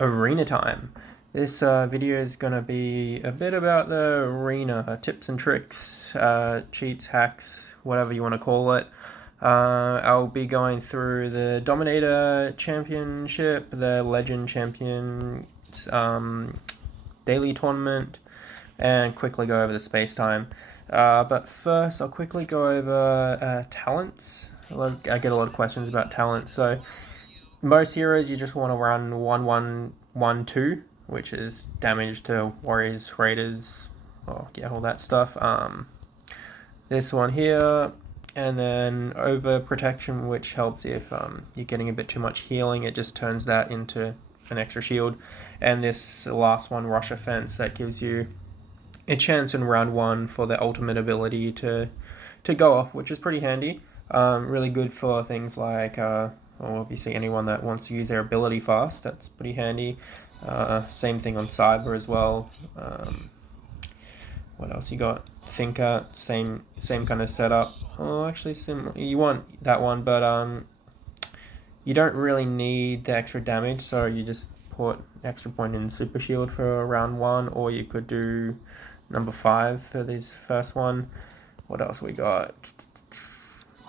Arena time. This video is going to be a bit about the arena, tips and tricks, cheats, hacks, whatever you want to call it. I'll be going through the Dominator Championship, the Legend Champions daily tournament, and quickly go over the space time. But first, I'll quickly go over talents. I get a lot of questions about talent. So most heroes, you just want to run 1-1-1-2, which is damage to warriors, raiders, all that stuff. This one here, and then over protection, which helps if you're getting a bit too much healing. It just turns that into an extra shield. And this last one, rush offense, that gives you a chance in round one for the ultimate ability to go off, which is pretty handy. Really good for things like obviously anyone that wants to use their ability fast. That's pretty handy. Same thing on cyber as well. What else you got? Thinker, same kind of setup. Oh, actually, you want that one, but you don't really need the extra damage, so you just put extra point in super shield for round one, or you could do number 5 for this first one. What else we got?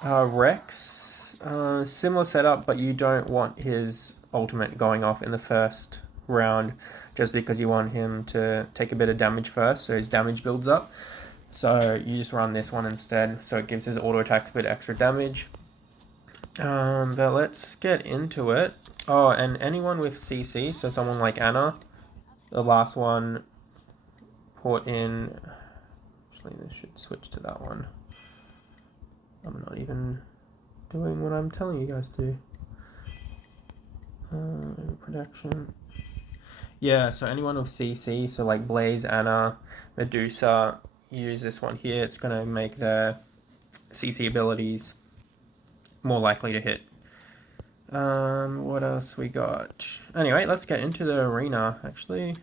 Rex, similar setup, but you don't want his ultimate going off in the first round just because you want him to take a bit of damage first, so his damage builds up. So you just run this one instead, so it gives his auto attacks a bit extra damage. But let's get into it. Oh, and anyone with CC, so someone like Anna, the last one, put in... Actually, this should switch to that one. I'm not even doing what I'm telling you guys to. Production. Yeah, so anyone with CC, so like Blaze, Anna, Medusa, use this one here. It's going to make their CC abilities more likely to hit. What else we got? Anyway, let's get into the arena, actually.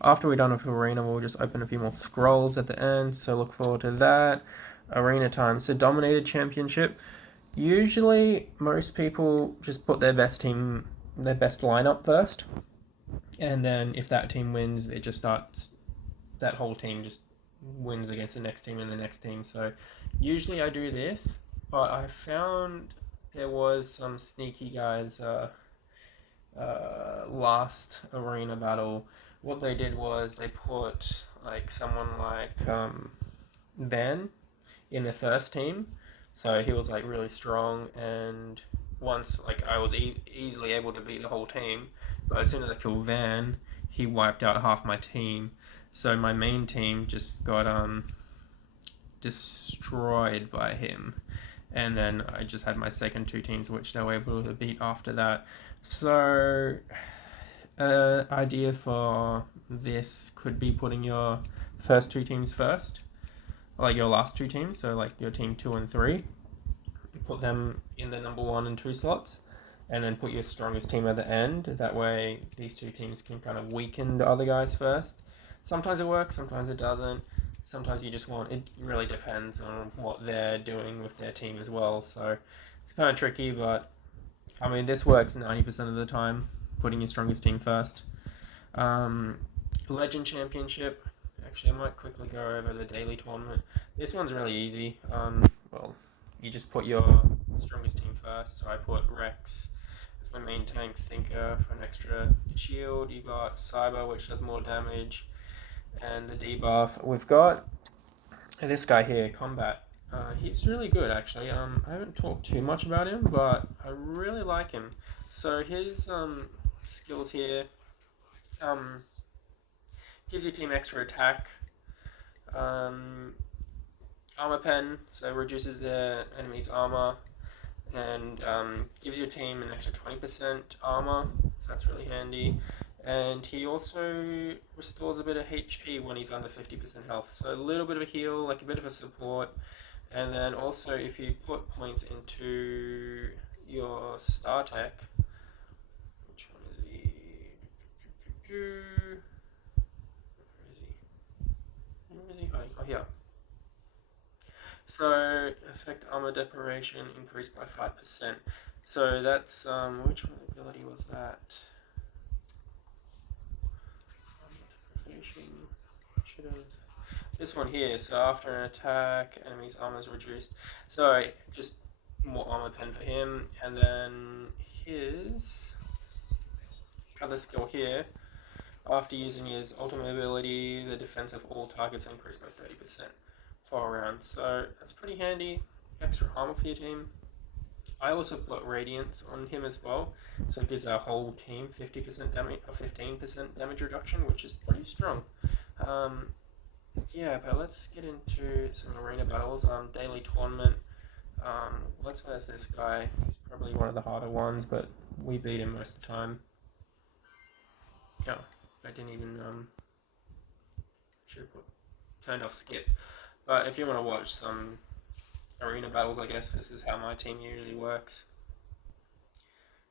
After we're done with the arena, we'll just open a few more scrolls at the end, so look forward to that. Arena time. So Dominator Championship. Usually, most people just put their best lineup first, and then if that team wins, it just starts. That whole team just wins against the next team and the next team. So usually I do this, but I found there was some sneaky guys. Last arena battle, what they did was they put like someone like Van in the first team, so he was like really strong, and once like I was easily able to beat the whole team, but as soon as I killed Van, he wiped out half my team, so my main team just got destroyed by him, and then I just had my second two teams which they were able to beat after that. So idea for this could be putting your first two teams first, like your last two teams, so like your team 2 and 3, put them in the number 1 and 2 slots, and then put your strongest team at the end. That way these two teams can kind of weaken the other guys first. Sometimes it works, sometimes it doesn't. Sometimes you just want, it really depends on what they're doing with their team as well, so it's kind of tricky, but I mean this works 90% of the time, putting your strongest team first. Legend Championship. Actually, I might quickly go over the daily tournament. This one's really easy. Well, you just put your strongest team first. So I put Rex as my main tank, Thinker for an extra shield. You got Cyber, which does more damage, and the debuff. We've got this guy here, Combat. He's really good, actually. I haven't talked too much about him, but I really like him. So his skills here gives your team extra attack, armor pen, so reduces their enemy's armor, and gives your team an extra 20% armor, so that's really handy. And he also restores a bit of HP when he's under 50% health, so a little bit of a heal, like a bit of a support. And then also if you put points into your star tech, which one is he? Where is he hiding? Oh, here. So effect armor deprivation increased by 5%. So that's which ability was that? animation. Should have this one here. So after an attack, enemy's armor is reduced. So just more armor pen for him, and then his other skill here. After using his ultimate ability, the defense of all targets increased by 30% for a round. So that's pretty handy. Extra armor for your team. I also put Radiance on him as well, so it gives our whole team 50% damage, or 15% damage reduction, which is pretty strong. Yeah, but let's get into some arena battles. Daily tournament. Let's versus this guy. He's probably one of the harder ones, but we beat him most of the time. Oh, I didn't even should have turned off skip. But if you want to watch some arena battles, I guess this is how my team usually works.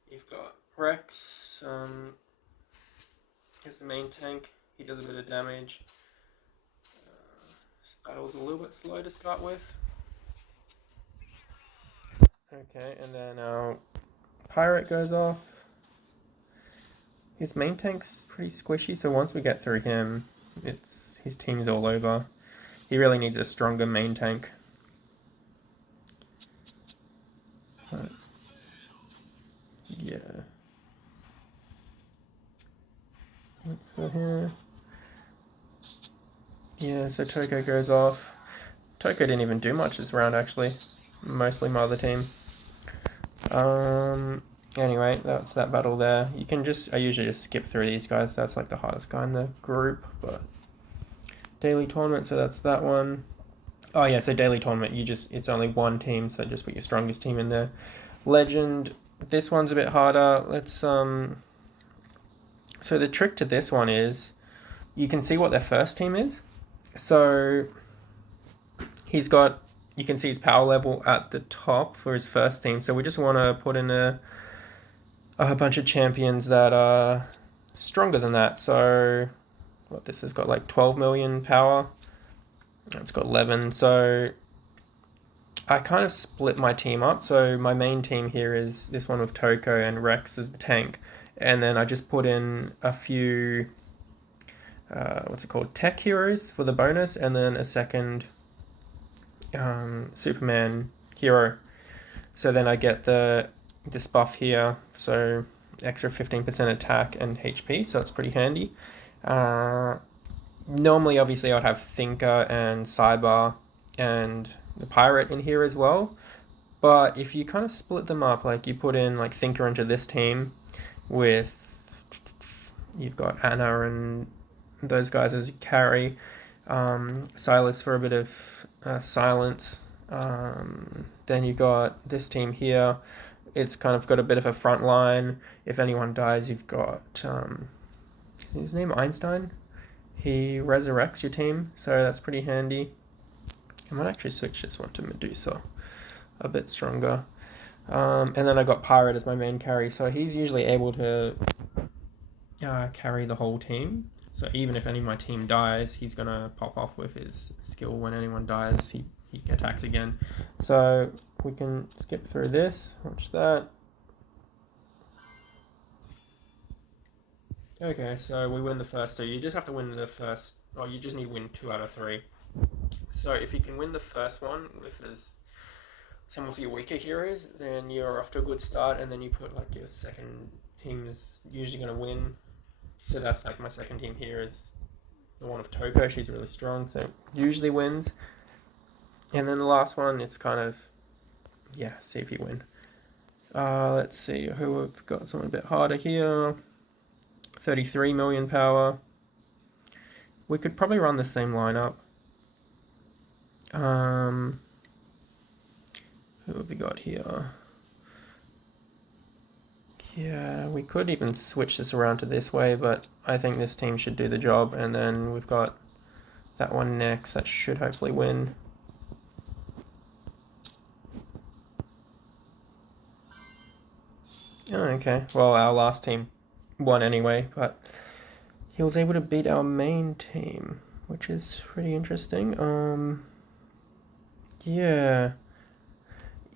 You've got Rex, he's the main tank, he does a bit of damage. This battle's a little bit slow to start with. Okay, and then our pirate goes off. His main tank's pretty squishy, so once we get through him, his team's all over. He really needs a stronger main tank. But, yeah. Look for here. Yeah, so Toko goes off. Toko didn't even do much this round, actually. Mostly my other team. Anyway, that's that battle there. You can I usually just skip through these guys. That's like the hardest guy in the group, but daily tournament, so that's that one. Oh yeah, so daily tournament, it's only one team, so just put your strongest team in there. Legend, this one's a bit harder. Let's so the trick to this one is you can see what their first team is. So you can see his power level at the top for his first team. So we just want to put in a bunch of champions that are stronger than that. So this has got like 12 million power. It's got 11. So I kind of split my team up. So my main team here is this one with Toko and Rex as the tank. And then I just put in a few, tech heroes for the bonus, and then a second Superman hero. So then I get this buff here, so extra 15% attack and HP, so it's pretty handy. Normally, obviously, I'd have Thinker and Cyber and the Pirate in here as well, but if you kind of split them up, like you put in like Thinker into this team with, you've got Anna and those guys as you carry, Silas for a bit of silence, then you got this team here. It's kind of got a bit of a front line. If anyone dies, you've got is his name Einstein? He resurrects your team, so that's pretty handy. I might actually switch this one to Medusa, a bit stronger. And then I got Pirate as my main carry, so he's usually able to carry the whole team. So even if any of my team dies, he's gonna pop off with his skill. When anyone dies, he attacks again. So we can skip through this, watch that. Okay, so we win the first. So you just have to win the first, or you just need to win 2 out of 3. So if you can win the first one with some of your weaker heroes, then you're off to a good start, and then you put like your second team is usually going to win. So that's like my second team here is the one of Toko. She's really strong, so usually wins. And then the last one, it's kind of, see if you win. Let's see who we've got something a bit harder here. 33 million power. We could probably run the same lineup. Who have we got here? Yeah, we could even switch this around to this way, but I think this team should do the job. And then we've got that one next that should hopefully win. Oh, okay, well, our last team won anyway, but he was able to beat our main team, which is pretty interesting. Yeah.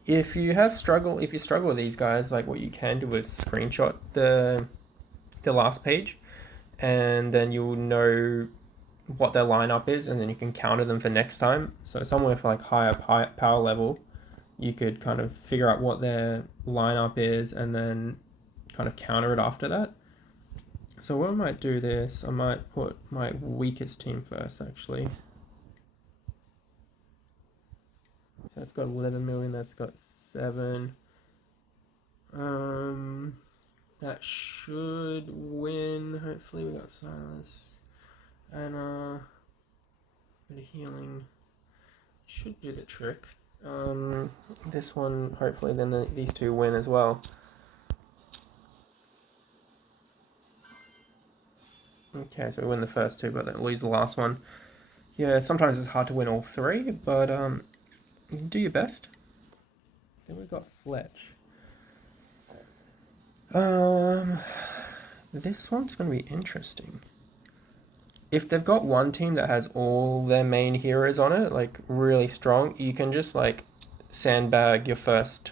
If you struggle with these guys, like what you can do is screenshot the last page, and then you'll know what their lineup is, and then you can counter them for next time. So somewhere for like higher power level, you could kind of figure out what their lineup is and then kind of counter it after that. So what I might do this, I might put my weakest team first actually. So that's got 11 million, that's got 7. That should win. Hopefully we got Silas. And a bit of healing should do the trick. This one, hopefully then these two win as well. Okay, so we win the first two, but then lose the last one. Yeah, sometimes it's hard to win all three, but you can do your best. Then we got Fletch. This one's going to be interesting. If they've got one team that has all their main heroes on it, like really strong, you can just like sandbag your first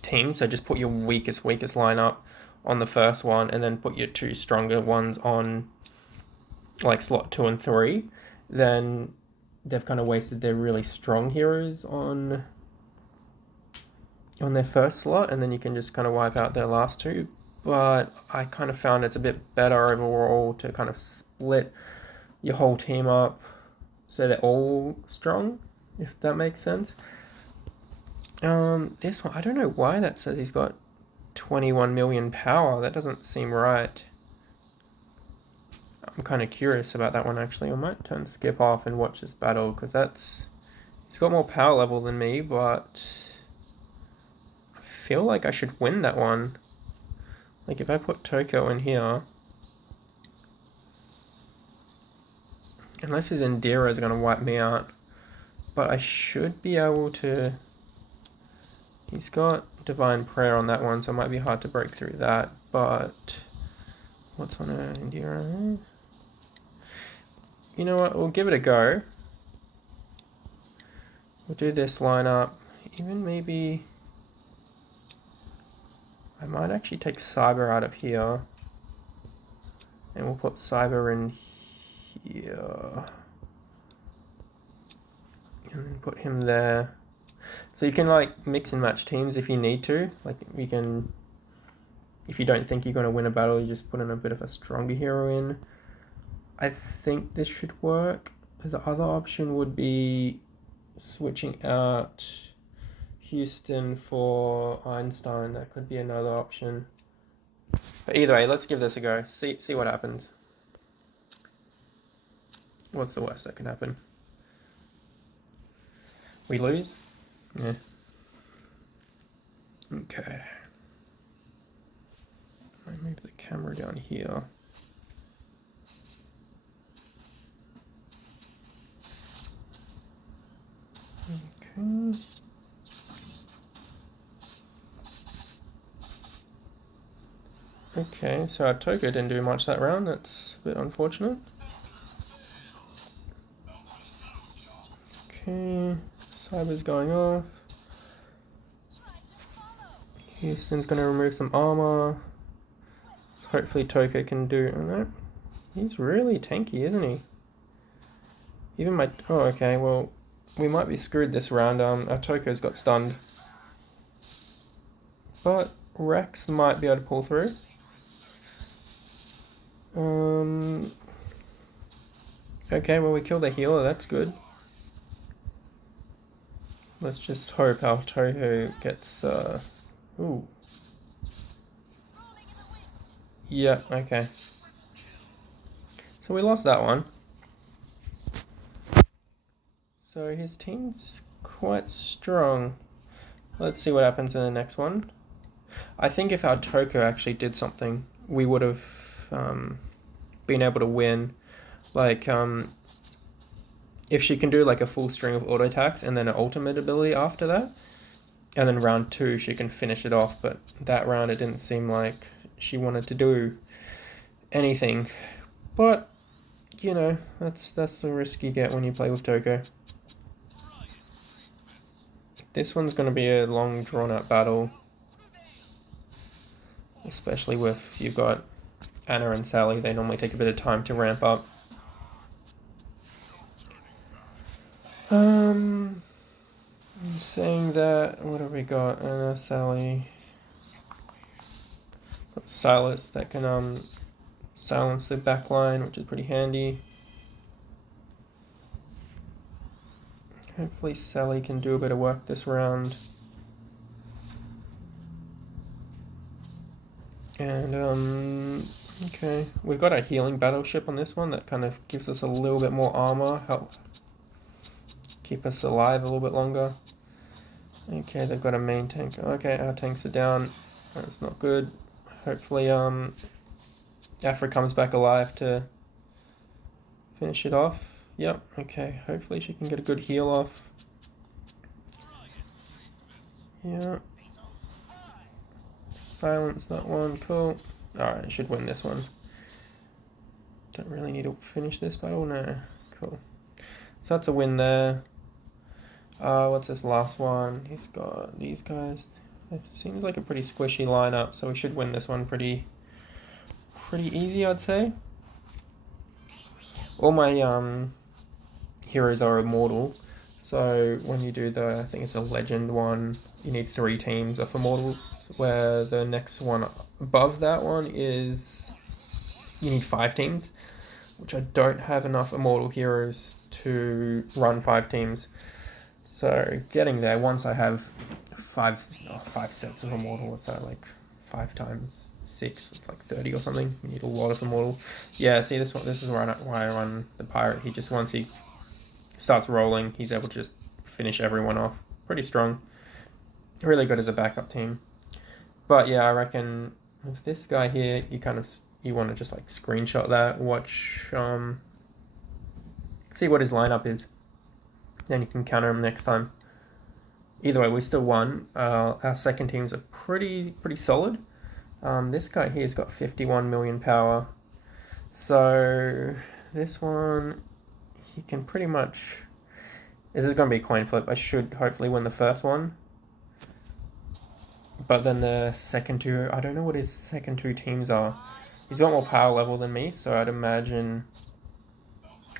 team. So just put your weakest lineup on the first one, and then put your two stronger ones on like slot 2 and 3. Then they've kind of wasted their really strong heroes on their first slot, and then you can just kind of wipe out their last two. But I kind of found it's a bit better overall to kind of split your whole team up so they're all strong, if that makes sense. This one, I don't know why that says he's got 21 million power. That doesn't seem right. I'm kind of curious about that one actually. I might turn skip off and watch this battle, because he's got more power level than me, but I feel like I should win that one. Like if I put Toko in here, unless his Indira is going to wipe me out, but I should be able to. He's got Divine Prayer on that one, so it might be hard to break through that, but what's on Indira? You know what, we'll give it a go. We'll do this lineup. Even maybe I might actually take Cyber out of here, and we'll put Cyber in here, and then put him there. So you can like mix and match teams if you need to. Like you can, if you don't think you're going to win a battle, you just put in a bit of a stronger hero in. I think this should work. The other option would be switching out Houston for Einstein. That could be another option. But either way, let's give this a go. See what happens. What's the worst that can happen? We lose? Yeah. Okay. I move the camera down here. Okay. Okay, so our Toko didn't do much that round. That's a bit unfortunate. Okay, Cyber's going off. Houston's going to remove some armor. So hopefully Toko can do that. He's really tanky, isn't he? Even my... Oh, okay, well, we might be screwed this round. Our Toko's got stunned. But Rex might be able to pull through. Okay, well, we killed the healer. That's good. Let's just hope our Toho gets... Ooh. Yeah, okay. So we lost that one. So his team's quite strong. Let's see what happens in the next one. I think if our Toko actually did something, we would have been able to win. Like, if she can do like a full string of auto attacks and then an ultimate ability after that, and then round 2 she can finish it off, but that round it didn't seem like she wanted to do anything. But, you know, that's the risk you get when you play with Toko. This one's going to be a long drawn out battle, especially with you've got Anna and Sally. They normally take a bit of time to ramp up. Sally. Got Silas that can silence the back line, which is pretty handy. Hopefully Sally can do a bit of work this round. And okay, we've got a healing battleship on this one that kind of gives us a little bit more armor, help keep us alive a little bit longer. Okay, they've got a main tank. Okay, our tanks are down. That's not good. Hopefully Afra comes back alive to finish it off. Yep, okay, hopefully she can get a good heal off. Yeah. Silence that one, cool. Alright, I should win this one. Don't really need to finish this battle, no. Cool. So that's a win there. What's this last one? He's got these guys. It seems like a pretty squishy lineup, so we should win this one pretty easy, I'd say. All my heroes are immortal, so when you do I think it's a legend one, you need 3 teams of immortals, where the next one above that one is you need 5 teams, which I don't have enough immortal heroes to run 5 teams. So getting there, once I have 5 sets of immortal, what's that, like 5 times 6, it's like 30 or something. You need a lot of immortal. Yeah, see this is why I run the pirate. He just, once he starts rolling, he's able to just finish everyone off. Pretty strong. Really good as a backup team. But yeah, I reckon with this guy here, you want to just like screenshot that, watch, see what his lineup is. Then you can counter him next time. Either way, we still won. Our second teams are pretty solid. This guy here's got 51 million power. So this one, he can pretty much... This is going to be a coin flip. I should hopefully win the first one. But then the second 2, I don't know what his second 2 teams are. He's got more power level than me, so I'd imagine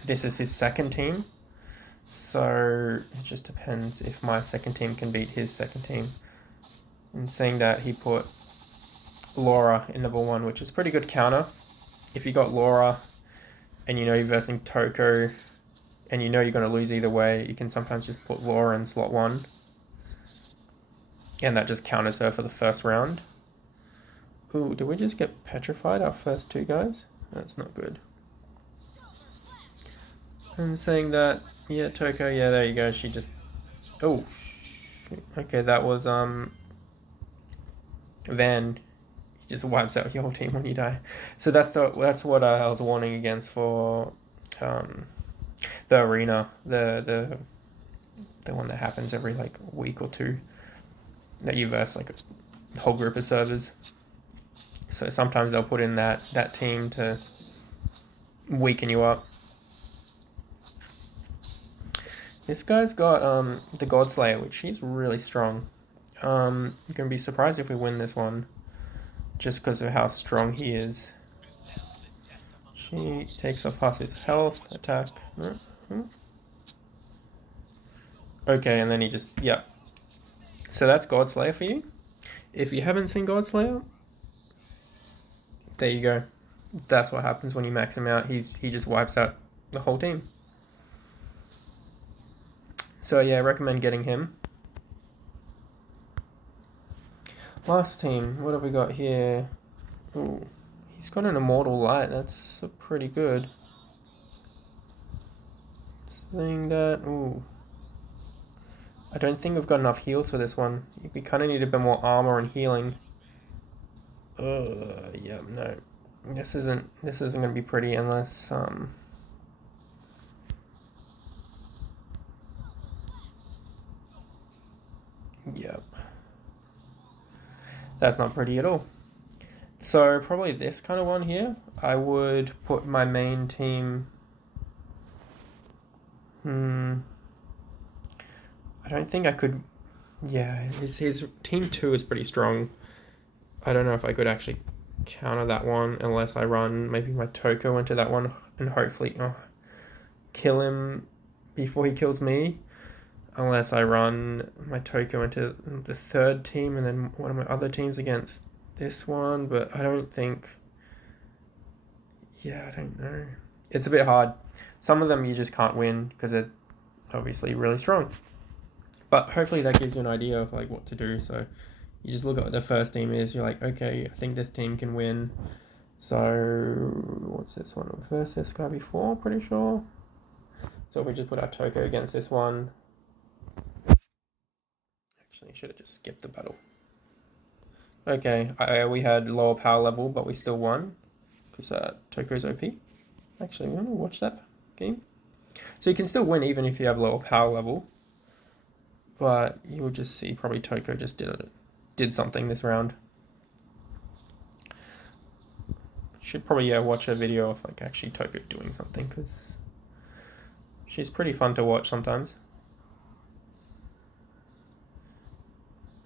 this is his second team. So it just depends if my second team can beat his second team. In saying that, he put Laura in level 1, which is pretty good counter. If you got Laura and you know you're versing Toko and you know you're going to lose either way, you can sometimes just put Laura in slot 1. And that just counters her for the first round. Ooh, did we just get petrified, our first 2 guys? That's not good. And saying that, yeah, Toko, yeah, there you go. She just... Oh, shoot. Okay, that was, Van. He just wipes out your whole team when you die. So that's what I was warning against for, the arena. The one that happens every, like, week or 2. That you verse, like, a whole group of servers. So sometimes they'll put in that team to weaken you up. This guy's got the Godslayer, which he's really strong. You're gonna be surprised if we win this one, just because of how strong he is. She takes off half his health, attack. Okay, and then he just, yeah. So that's Godslayer for you. If you haven't seen Godslayer, there you go. That's what happens when you max him out. He just wipes out the whole team. So yeah, I recommend getting him. Last team, what have we got here? Ooh, he's got an Immortal Light. That's pretty good. Saying that, ooh. I don't think we've got enough heals for this one. We kind of need a bit more armor and healing. Yeah, no. This isn't going to be pretty unless, Yep. That's not pretty at all. So probably this kind of one here. I would put my main team... I don't think I could... Yeah, his team 2 is pretty strong. I don't know if I could actually counter that one unless I run maybe my Toko into that one and hopefully kill him before he kills me. unless I run my Tokyo into the third team and then one of my other teams against this one, but I don't think... Yeah, I don't know. It's a bit hard. Some of them you just can't win because they're obviously really strong. But hopefully that gives you an idea of like what to do. So you just look at what the first team is. You're like, okay, I think this team can win. So what's this one? Versus this guy before, pretty sure. So if we just put our Toko against this one. Actually, I should have just skipped the battle. Okay, we had lower power level, but we still won. Because Toko's OP. Actually, we want to watch that game. So you can still win even if you have lower power level. But you will just see probably Toko just did something this round. Should probably watch a video of like actually Toko doing something because she's pretty fun to watch sometimes.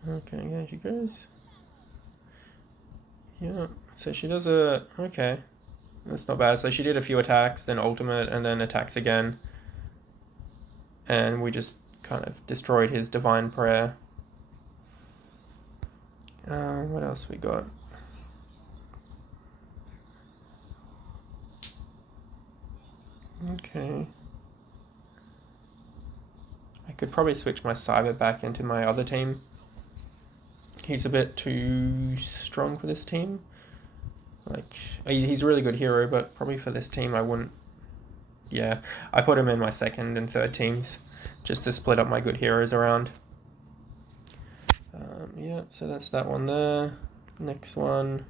Okay, there she goes. Yeah, so she does okay, that's not bad. So she did a few attacks, then ultimate, and then attacks again. And we just kind of destroyed his divine prayer. What else we got? Okay. I could probably switch my Cyber back into my other team. He's a bit too strong for this team. Like, he's a really good hero, but probably for this team I wouldn't. Yeah, I put him in my second and third teams just to split up my good heroes around. Yeah, so that's that one there. Next one.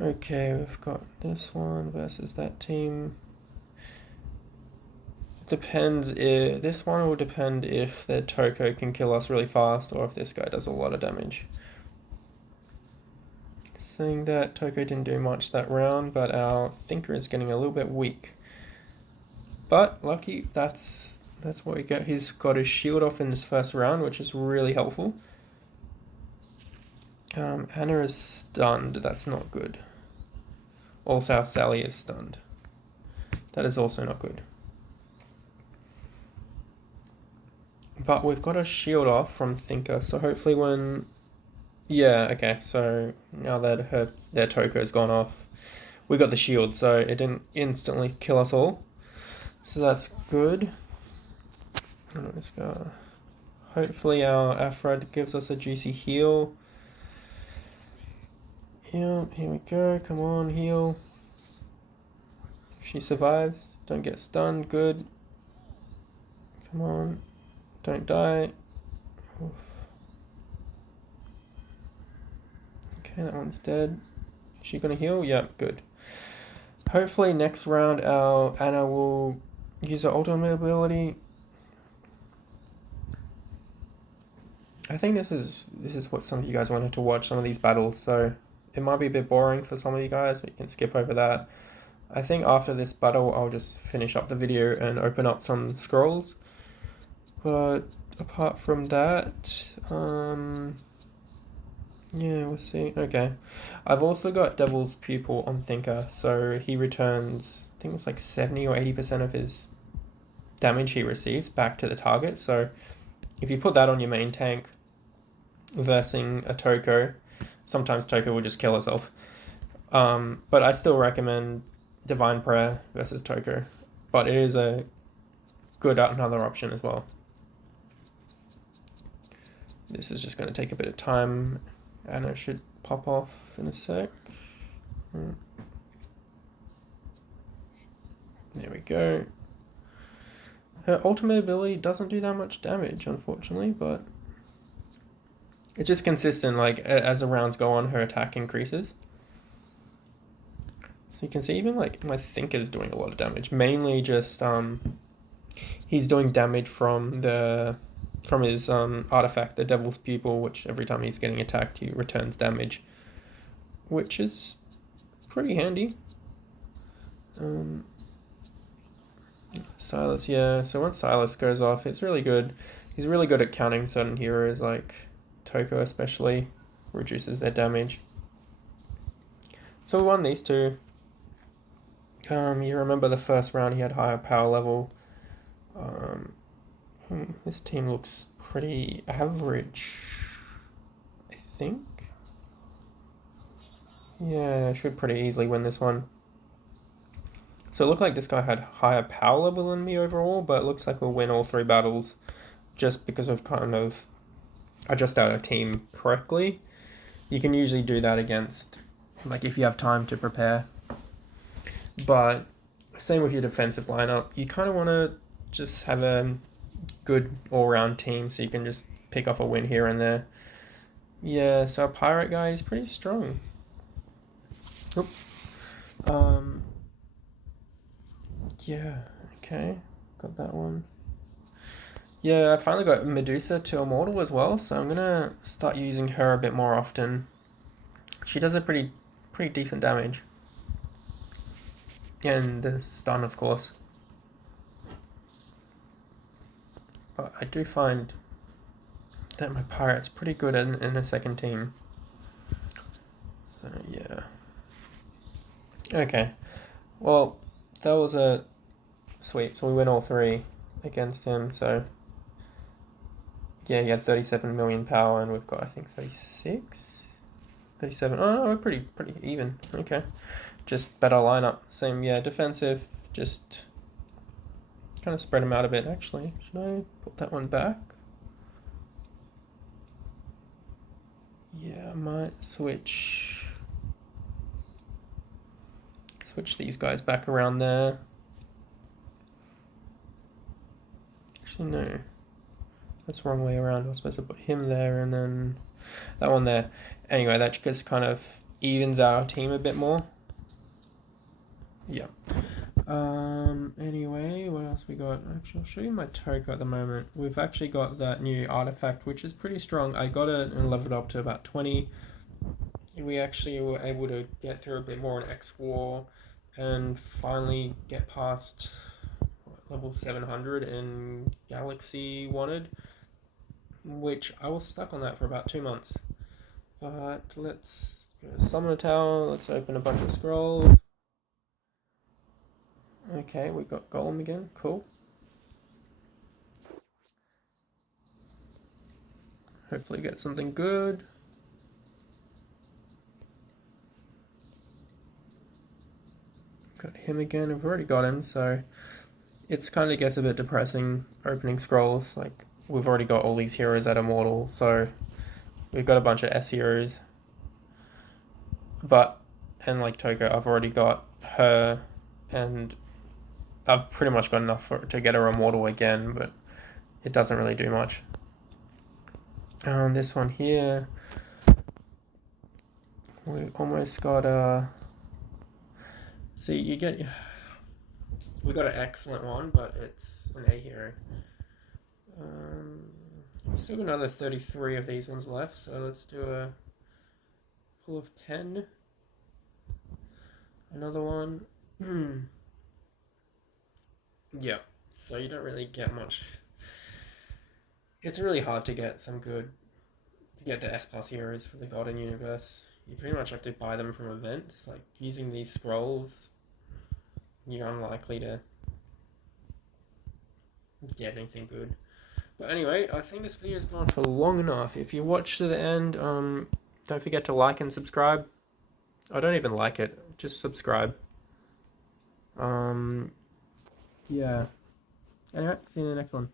Okay, we've got this one versus that team. Depends if this one will depend if their Toko can kill us really fast or if this guy does a lot of damage. Saying that Toko didn't do much that round, but our Thinker is getting a little bit weak. But lucky, that's what we get. He's got his shield off in this first round, which is really helpful. Anna is stunned. That's not good. Also, our Sally is stunned. That is also not good. But we've got a shield off from Thinker, so hopefully when... Yeah, okay, so now that their Toko's gone off, we got the shield, so it didn't instantly kill us all. So that's good. Let's go. Hopefully our Afrod gives us a juicy heal. Yeah, here we go. Come on, heal. If she survives, don't get stunned. Good. Come on. Don't die. Oof. Okay, that one's dead. Is she gonna heal? Yeah, good. Hopefully next round our Anna will use her ultimate ability. I think this is what some of you guys wanted to watch, some of these battles, so it might be a bit boring for some of you guys, but you can skip over that. I think after this battle I'll just finish up the video and open up some scrolls. But apart from that, yeah, we'll see. Okay. I've also got Devil's Pupil on Thinker, so he returns, I think it's like 70 or 80% of his damage he receives back to the target. So if you put that on your main tank, versing a Toko, sometimes Toko will just kill herself. But I still recommend Divine Prayer versus Toko, but it is a good another option as well. This is just going to take a bit of time, and it should pop off in a sec. There we go. Her ultimate ability doesn't do that much damage, unfortunately, but it's just consistent, like, as the rounds go on, her attack increases. So you can see even, like, my Thinker's doing a lot of damage. Mainly just, he's doing damage from his artifact, the Devil's Pupil, which every time he's getting attacked, he returns damage, which is pretty handy. Silas, yeah, so once Silas goes off, it's really good. He's really good at counting certain heroes, like Toko especially, reduces their damage. So we won these two. You remember the first round he had higher power level. This team looks pretty average, I think. Yeah, I should pretty easily win this one. So it looked like this guy had higher power level than me overall, but it looks like we'll win all 3 battles just because of kind of adjust our team correctly. You can usually do that against, like, if you have time to prepare. But same with your defensive lineup. You kind of want to just have a good all-round team so you can just pick off a win here and there. Yeah, so our pirate guy is pretty strong. Oop. Yeah, okay. Got that one. Yeah, I finally got Medusa to Immortal as well, so I'm gonna start using her a bit more often. She does a pretty decent damage. And the stun, of course. But I do find that my pirate's pretty good in a second team. So, yeah. Okay. Well, that was a sweep, so we win all 3 against him, so... Yeah, he had 37 million power, and we've got, I think, 36? 37. Oh, no, we're pretty even. Okay. Just better lineup. Same, yeah, defensive. Just kind of spread them out a bit, actually. Should I put that one back? Yeah, I might switch these guys back around there. Actually, no. That's the wrong way around. I was supposed to put him there and then that one there. Anyway, that just kind of evens our team a bit more. Yeah. Anyway, what else we got? Actually, I'll show you my Toka at the moment. We've actually got that new artifact, which is pretty strong. I got it and leveled up to about 20. We actually were able to get through a bit more in X-War and finally get past level 700 in Galaxy Wanted, which I was stuck on that for about 2 months. But let's go to Summoner Tower, let's open a bunch of scrolls. Okay, we got Golem again, cool. Hopefully get something good. Got him again, I've already got him, so it's kind of gets a bit depressing opening scrolls. Like, we've already got all these heroes at Immortal, so we've got a bunch of S heroes. But, and like Toka, I've already got her, and I've pretty much got enough to get her Immortal again, but it doesn't really do much. This one here, we almost got see, you get... We got an excellent one, but it's an A hero. We've still got another 33 of these ones left, so let's do a pull of 10. Another one. Yeah, so you don't really get much. It's really hard to get the S plus heroes for the Golden Universe. You pretty much have to buy them from events. Like, using these scrolls, you're unlikely to get anything good. But anyway, I think this video's gone for long enough. If you watch to the end, don't forget to like and subscribe. I don't even like it, just subscribe. Yeah. Anyway, see you in the next one.